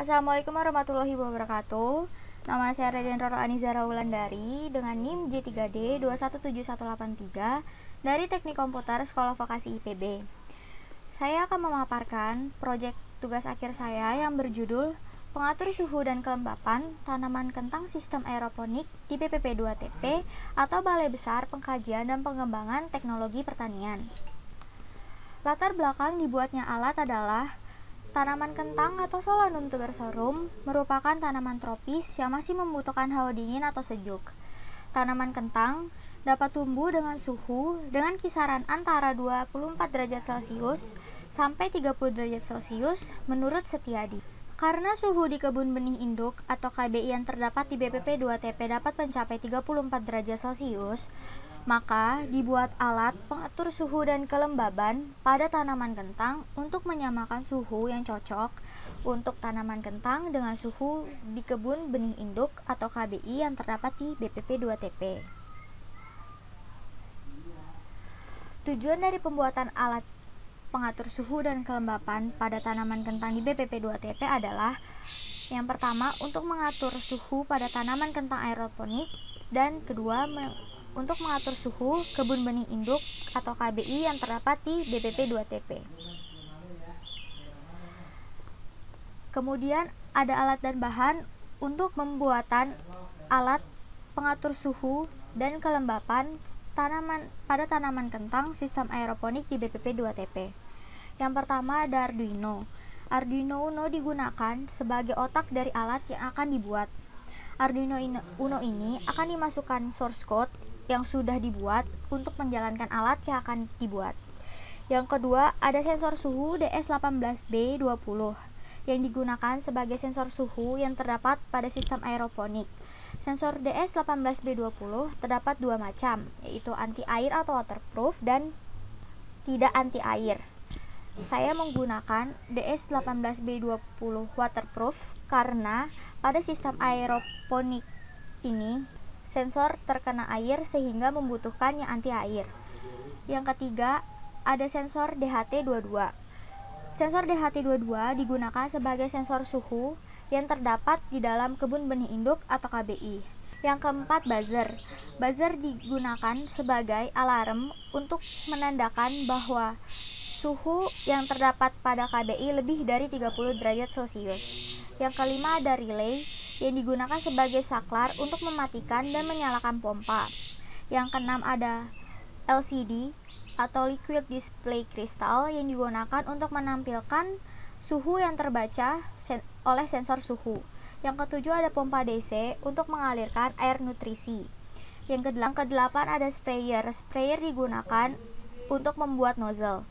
Assalamualaikum warahmatullahi wabarakatuh. Nama saya Reden Roro Anizara Wulandari dengan NIM J3D 217183 dari Teknik Komputer Sekolah Vokasi IPB. Saya akan memaparkan proyek tugas akhir saya yang berjudul Pengatur Suhu dan Kelembapan Tanaman Kentang Sistem Aeroponik di BPP 2TP atau Balai Besar Pengkajian dan Pengembangan Teknologi Pertanian. Latar belakang dibuatnya alat adalah tanaman kentang atau Solanum tubersorum merupakan tanaman tropis yang masih membutuhkan hawa dingin atau sejuk. Tanaman kentang dapat tumbuh dengan suhu dengan kisaran antara 24 derajat Celcius sampai 30 derajat Celcius menurut Setiadi. Karena suhu di kebun benih induk atau KBI yang terdapat di BPP 2TP dapat mencapai 34 derajat Celcius, maka dibuat alat pengatur suhu dan kelembaban pada tanaman kentang untuk menyamakan suhu yang cocok untuk tanaman kentang dengan suhu di kebun benih induk atau KBI yang terdapat di BPP 2TP. Tujuan dari pembuatan alat pengatur suhu dan kelembapan pada tanaman kentang di BPP 2TP adalah yang pertama, untuk mengatur suhu pada tanaman kentang aeroponik, dan kedua, untuk mengatur suhu kebun benih induk atau KBI yang terdapat di BPP 2TP. Kemudian ada alat dan bahan untuk pembuatan alat pengatur suhu dan kelembapan pada tanaman kentang sistem aeroponik di BPP 2TP. Yang pertama ada Arduino. Arduino Uno digunakan sebagai otak dari alat yang akan dibuat. Arduino Uno ini akan dimasukkan source code yang sudah dibuat untuk menjalankan alat yang akan dibuat. Yang kedua, ada sensor suhu DS18B20 yang digunakan sebagai sensor suhu yang terdapat pada sistem aeroponik. Sensor DS18B20 terdapat dua macam, yaitu anti air atau waterproof dan tidak anti air. Saya menggunakan DS18B20 waterproof karena pada sistem aeroponik ini sensor terkena air sehingga membutuhkan yang anti air. Yang ketiga, ada sensor DHT22. Sensor DHT22 digunakan sebagai sensor suhu yang terdapat di dalam kebun benih induk atau KBI. Yang keempat, buzzer. Buzzer digunakan sebagai alarm untuk menandakan bahwa suhu yang terdapat pada KBI lebih dari 30 derajat Celcius. Yang kelima, ada relay yang digunakan sebagai saklar untuk mematikan dan menyalakan pompa. Yang keenam, ada LCD atau Liquid Display Crystal yang digunakan untuk menampilkan suhu yang terbaca oleh sensor suhu. Yang ketujuh, ada pompa DC untuk mengalirkan air nutrisi. Yang kedelapan, ada sprayer. Sprayer digunakan untuk membuat nozzle.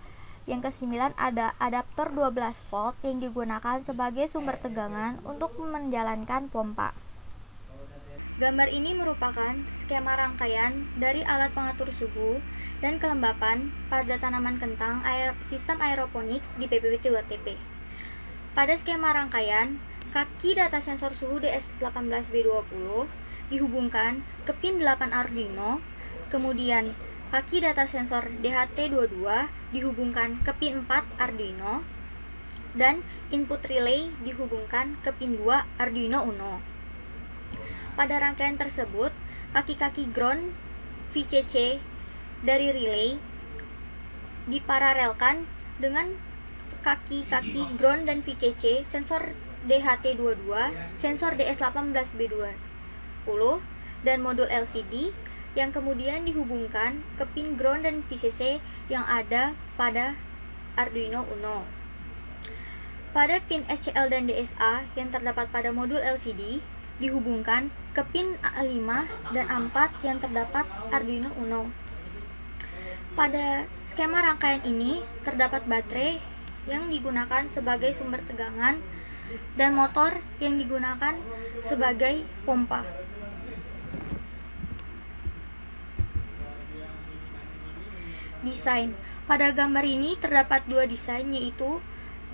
Yang kesembilan, ada adaptor 12 volt yang digunakan sebagai sumber tegangan untuk menjalankan pompa. Gambar ini merupakan skema rangkaian dari alat pengatur suhu dan kelembapan pada tanaman kentang sistem aeroponik di BPP 2TP. Pada skema rangkaian, kaki data sensor suhu DS18B20 dihubungkan ke pin 8 Arduino, kemudian kaki data sensor DHT22 dihubungkan ke pin 4 Arduino, dan input relay dihubungkan ke pin 2 Arduino Uno. Pada rangkaian tersebut, kaki-kaki ground VCC dari relay diparalelkan dengan kaki-kaki ground dan VCC sensor DHT22, sensor DS18B20, dan modul LCD yang kemudian dihubungkan ke pin ground dan VCC yang ada pada Arduino Uno. Pada pin SCL dan DSA yang terdapat pada modul LCD dihubungkan ke pin A5 dan A4 yang terdapat Arduino Uno. Pada skema rangkaian ini terdapat baterai yang digunakan sebagai sumber tegangan dan motor yang digunakan sebagai pompa. Desain. Pada gambar ini terdapat dua desain, yaitu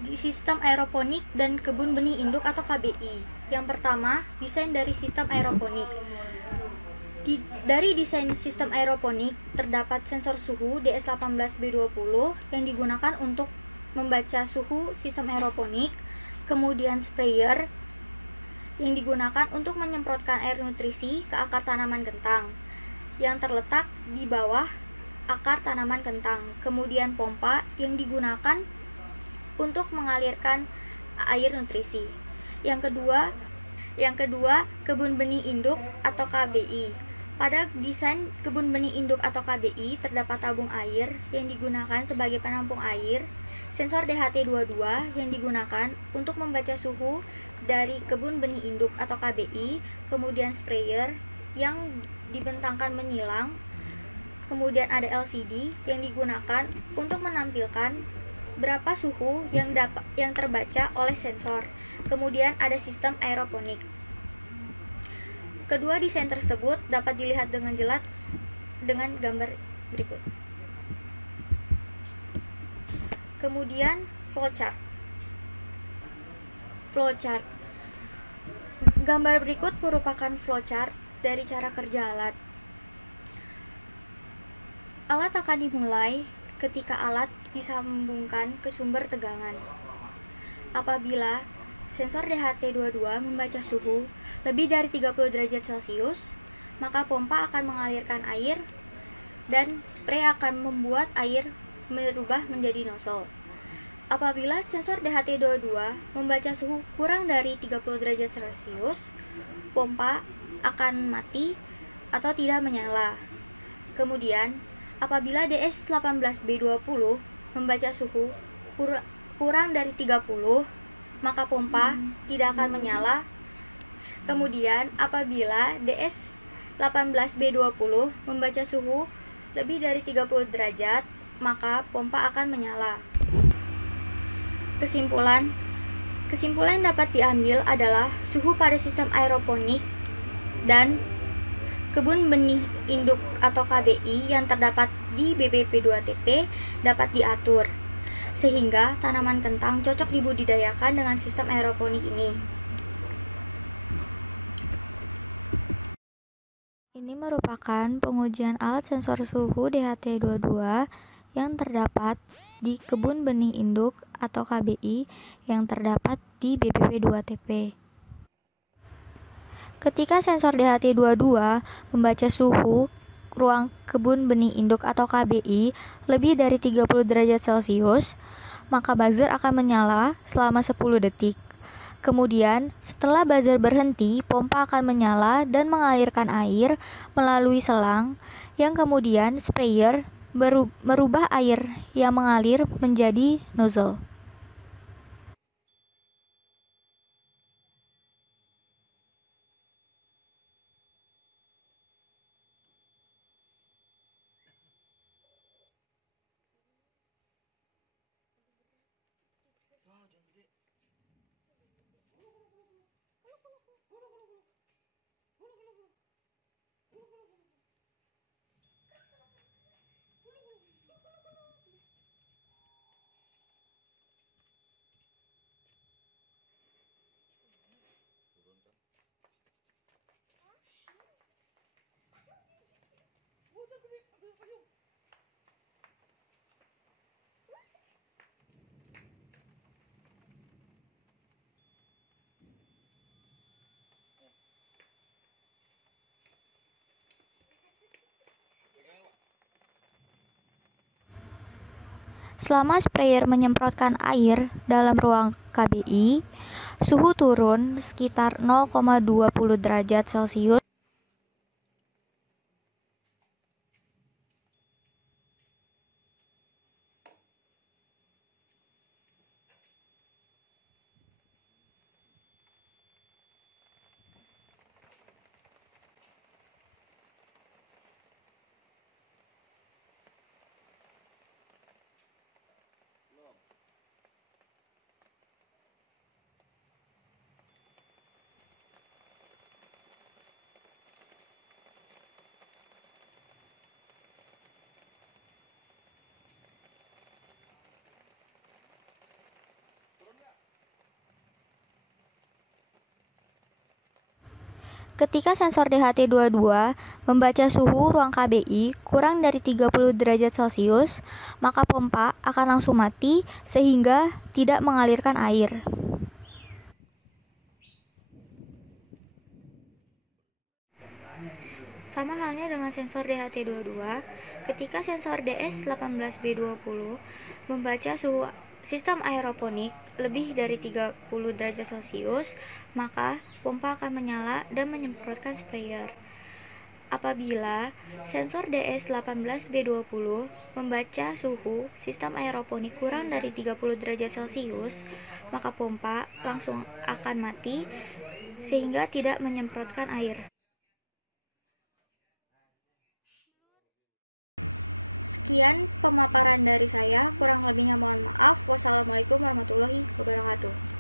di sistem aeroponik dan kebun benih induk atau KBI. Yang pertama, desain dari sistem aeroponik. Dari desain sistem aeroponik terdapat sensor suhu DS18B20 yang digunakan untuk membaca suhu sistem aeroponik, kemudian sprayer yang digunakan untuk menyemprotkan air nutrisi ke akar tanaman kentang yang terletak di bawah akar tanaman kentang, kemudian pompa yang digunakan untuk mengalirkan air nutrisi. Yang kedua, kebun benih induk atau KBI. Pada desain kebun benih induk atau KBI terdapat tabung air yang digunakan sebagai penampung air, sensor DHT22 yang digunakan untuk membaca suhu dari kebun benih induk atau KBI, kemudian sprayer yang dibentangkan menyilang, kemudian ada LCD yang digunakan untuk menampilkan berapa suhu yang terbaca oleh sensor. Kemudian ada sistem aeroponik. Kedua desain tersebut dapat dilihat dengan jelas dengan gambar berikut. Kemudian flowchart. Gambar berikut merupakan flowchart dari cara kerja alat. Alat akan dimulai ketika alat disambungkan ke sumber tegangan. Apabila sensor DHT22 membaca suhu lebih dari 30 derajat Celcius, maka pompa akan mengalirkan air dan spray akan membuat air berubah menjadi nozzle. Apabila sensor DHT22 membaca suhu kurang dari 30 derajat Celcius, pompa akan mati atau tidak menyala. Kemudian, apabila DS18B20 membaca suhu kurang dari 30, maka pompa tidak akan menyala. Kemudian, apabila DS18B20 membaca suhu lebih dari 30 derajat, maka pompa akan menyala. Kesimpulan dapat diambil adalah suhu pada sistem aeroponik dan kebun benih induk atau KBI yang terdapat di BPP2TP dapat diatur, sehingga tanaman kentang cocok dibudidayakan dengan sistem aeroponik ini. Ini merupakan pengujian alat sensor suhu DHT22 yang terdapat di kebun benih induk atau KBI yang terdapat di BPP2TP. Ketika sensor DHT22 membaca suhu ruang kebun benih induk atau KBI lebih dari 30 derajat Celcius, maka buzzer akan menyala selama 10 detik. Kemudian, setelah buzzer berhenti, pompa akan menyala dan mengalirkan air melalui selang yang kemudian sprayer merubah air yang mengalir menjadi nozzle. Selama sprayer menyemprotkan air dalam ruang KBI, suhu turun sekitar 0,20 derajat Celcius. Ketika sensor DHT22 membaca suhu ruang KBI kurang dari 30 derajat Celcius, maka pompa akan langsung mati sehingga tidak mengalirkan air. Sama halnya dengan sensor DHT22, ketika sensor DS18B20 membaca suhu sistem aeroponik lebih dari 30 derajat Celcius, maka pompa akan menyala dan menyemprotkan sprayer. Apabila sensor DS18B20 membaca suhu sistem aeroponik kurang dari 30 derajat Celcius, maka pompa langsung akan mati sehingga tidak menyemprotkan air. Sekian pemaparan dari saya, kurang lebihnya mohon maaf. Wassalamualaikum warahmatullahi wabarakatuh.